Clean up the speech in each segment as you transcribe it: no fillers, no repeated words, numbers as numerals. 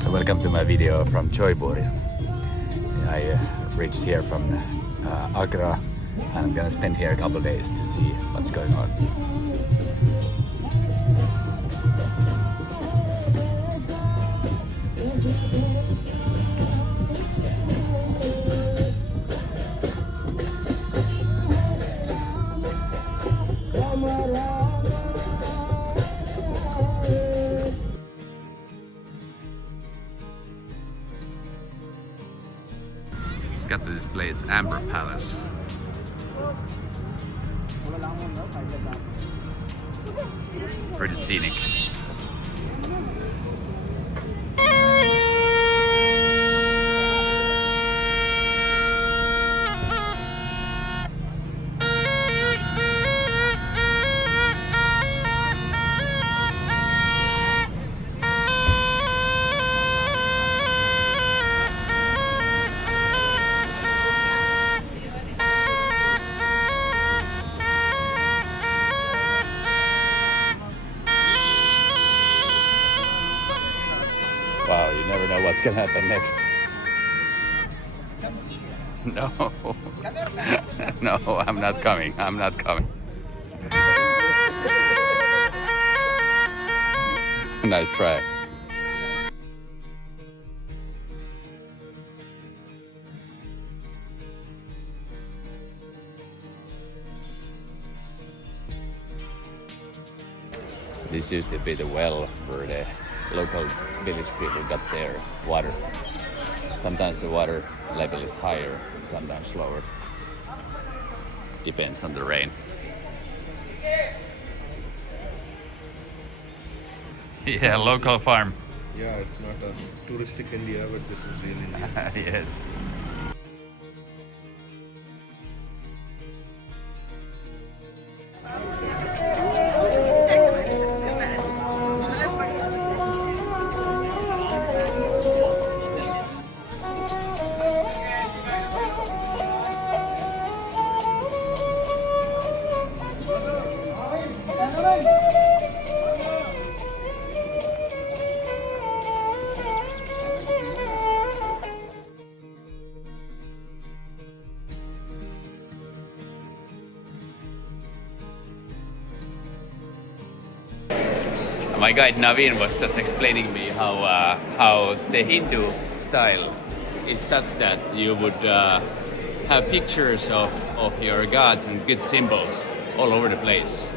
So welcome to my video from Jaipur. I reached here from Agra and I'm gonna spend here a couple days to see what's going on. Got to this place, Amber Palace. Pretty scenic. Wow, you never know what's gonna happen next. No, no, I'm not coming. I'm not coming. Nice try. So this used to be the well where the local village people got their water. Sometimes the water level is higher, sometimes lower. Depends on the rain. Yeah, local farm. Yeah, it's not a touristic India, but this is real India. Yes. My guide Naveen was just explaining me how the Hindu style is such that you would have pictures of your gods and good symbols all over the place,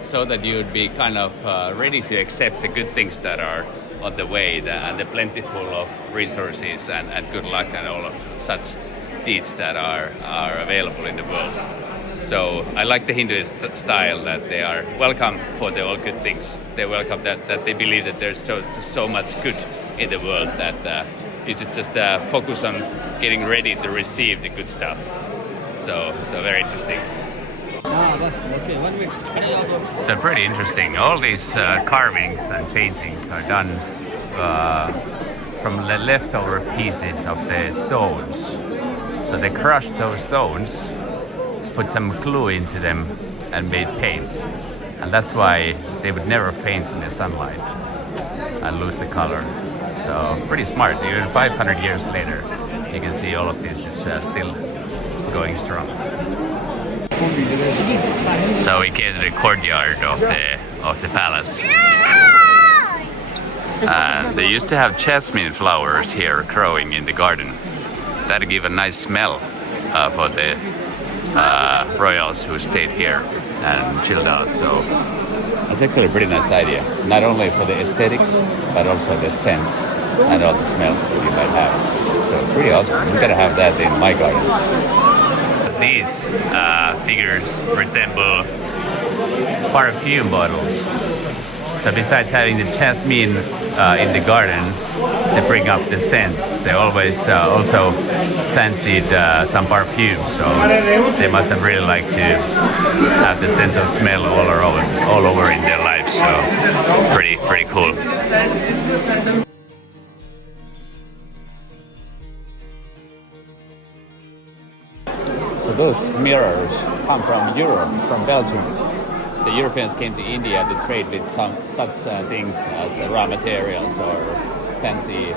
so that you would be kind of ready to accept the good things that are on the way, and the plentiful of resources and good luck and all of such deeds that are available in the world. So I like the Hinduist style, that they are welcome for the all good things. They welcome that they believe that there's so much good in the world that you should just focus on getting ready to receive the good stuff. So very interesting. So pretty interesting. All these carvings and paintings are done from the leftover pieces of the stones. So they crushed those stones, put some glue into them and made paint, and that's why they would never paint in the sunlight and lose the color. So pretty smart. Even 500 years later you can see all of this is still going strong. So we came to the courtyard of the palace. They used to have jasmine flowers here growing in the garden. That give a nice smell for the royals who stayed here and chilled out. So that's actually a pretty nice idea. Not only for the aesthetics, but also the scents and all the smells that you might have. So pretty awesome. I'm gonna have that in my garden. These figures resemble perfume bottles. So besides having the jasmine in the garden to bring up the scents, they always also fancied some perfume. So they must have really liked to have the sense of smell all over in their lives. So pretty cool. So those mirrors come from Europe, from Belgium. The Europeans came to India to trade with some such things as raw materials or fancy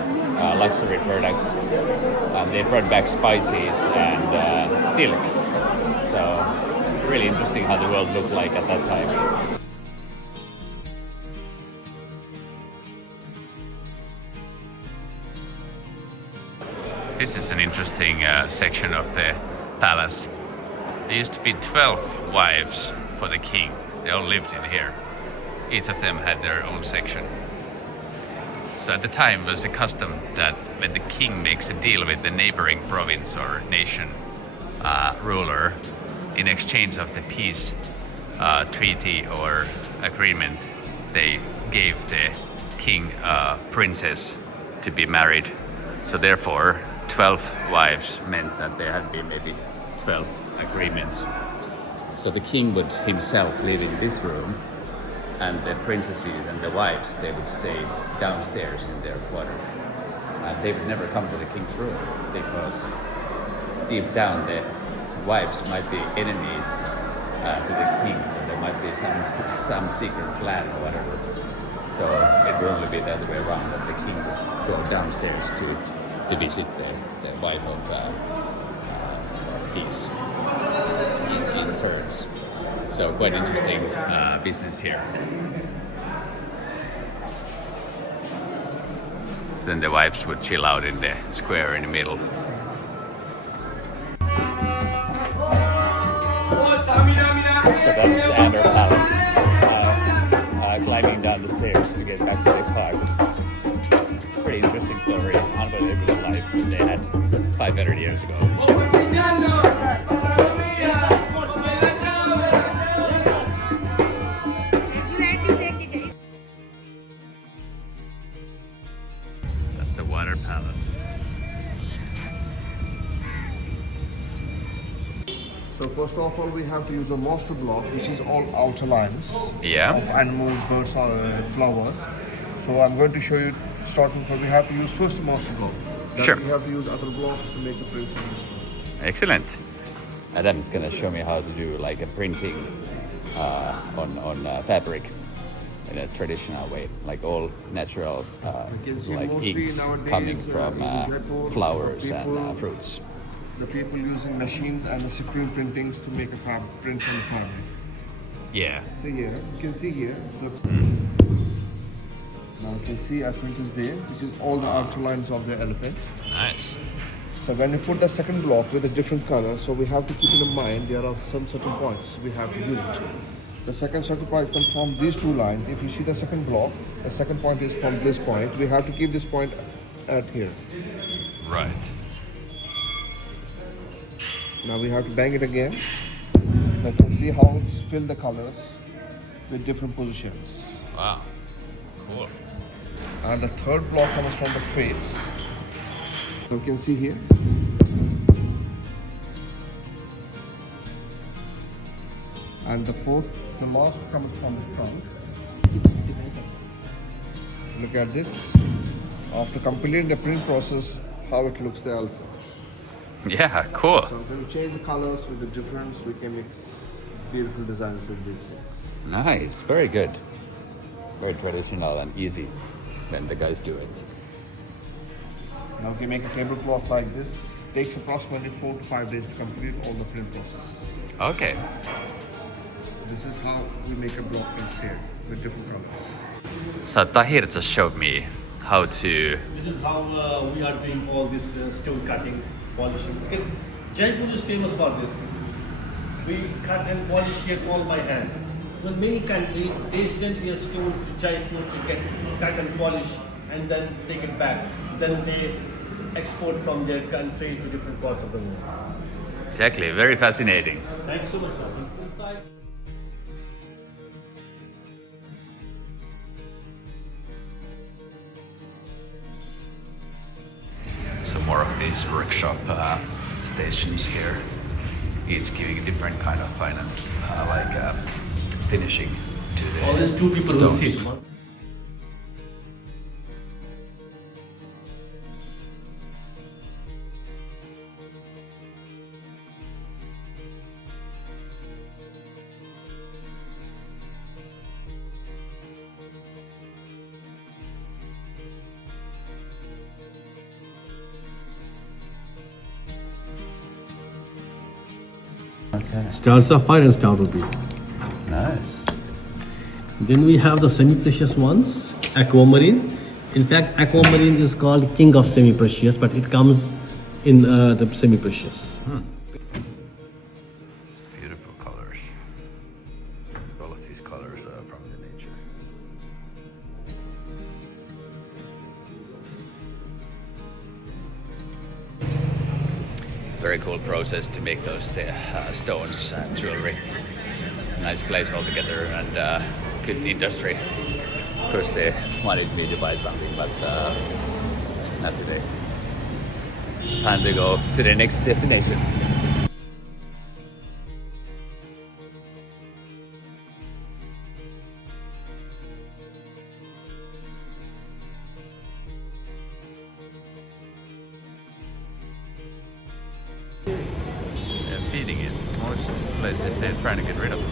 luxury products. And they brought back spices and silk. So really interesting how the world looked like at that time. This is an interesting section of the palace. There used to be 12 wives for the king. They all lived in here. Each of them had their own section. So at the time it was a custom that when the king makes a deal with the neighboring province or nation ruler, in exchange of the peace treaty or agreement, they gave the king a princess to be married. So therefore 12 wives meant that there had been maybe 12 agreements. So the king would himself live in this room, and the princesses and the wives, they would stay downstairs in their quarter. They would never come to the king's room because deep down the wives might be enemies to the king, so there might be some secret plan or whatever. So it would only be the other way around, that the king would go downstairs to visit the wife of peace in turns. So quite interesting business here. So then the wives would chill out in the square in the middle. So that was the Amber Palace. Climbing down the stairs to get back to the car. Pretty interesting story. Unbelievable life they had 500 years ago. That's the water palace. So first of all, we have to use a master block, which is all outer lines Yeah. of animals, birds, or flowers. So I'm going to show you starting from, we have to use first master block. Then Sure. we have to use other blocks to make the print. Excellent. Adam's gonna show me how to do like a printing on fabric in a traditional way, like all natural You can see like mostly inks nowadays, coming from in Jaipur, flowers people- and fruits. The people using machines and the screen printings to make a print on the fabric. Yeah. So here, you can see here, look. Now you can see our print is there, which is all the outer lines of the elephant. Nice. So when we put the second block with a different color, so we have to keep in mind there are some certain points we have to use it. The second certain point comes from these two lines. If you see the second block, the second point is from this point. We have to keep this point at here. Right. Now we have to bang it again. Now you can see how it's filled the colors with different positions. Wow. Cool. And the third block comes from the fades. So you can see here. And the last comes from the front. Look at this. After completing the print process, how it looks the elephant. Yeah, cool. So when we change the colors with the difference, we can make beautiful designs in these things. Nice. Very good. Very traditional and easy when the guys do it. Now we can make a tablecloth like this. Takes approximately 4 to 5 days to complete all the print process. Okay. This is how we make a block piece here with different colors. So Tahir just showed me how to. This is how we are doing all this stone cutting, polishing. Okay. Jaipur is famous for this. We cut and polish here all by hand. In many countries, they send their stones to Jaipur to get cut and polish and then take it back. Then they export from their country to different parts of the world. Exactly. Very fascinating. Thanks so much, sir. Inside. Some more of these workshop stations here. Each giving a different kind of finance, finishing to the Always two people will stones. sit. Okay. Stars sapphire and star ruby. Nice. Then we have the semi-precious ones, aquamarine. In fact, aquamarine is called king of semi-precious, but it comes in the semi-precious. It's beautiful colors. All of these colors are from the nature. Very cool process to make those stones and jewelry. Nice place altogether and good industry. Of course they wanted me to buy something, but not today. Time to go to the next destination. They're feeding it. Most places they're trying to get rid of it.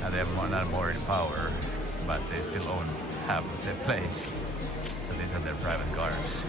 Now they have not more in power, but they still own half of their place. So these are their private gardens.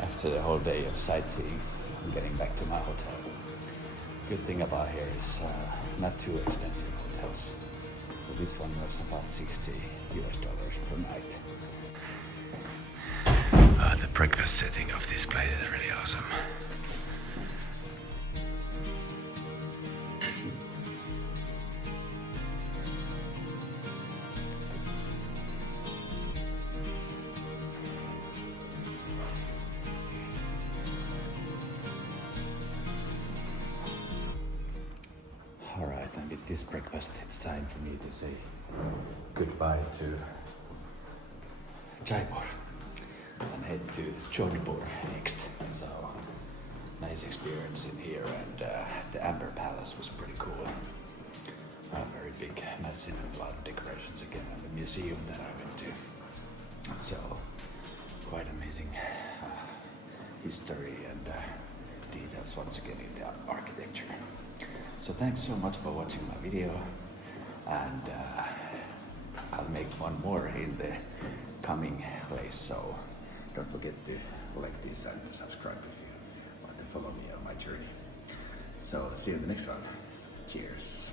After the whole day of sightseeing, I'm getting back to my hotel. Good thing about here is not too expensive hotels. So this one was about $60 per night. The breakfast setting of this place is really awesome. Alright, and with this breakfast, it's time for me to say goodbye to Jaipur and head to Jaipur next. So, nice experience in here, and the Amber Palace was pretty cool. Very big, massive, and a lot of decorations again, and the museum that I went to. So, quite amazing history and details once again in the architecture. So thanks so much for watching my video, and I'll make one more in the coming place, so don't forget to like this and subscribe if you want to follow me on my journey. So see you in the next one. Cheers.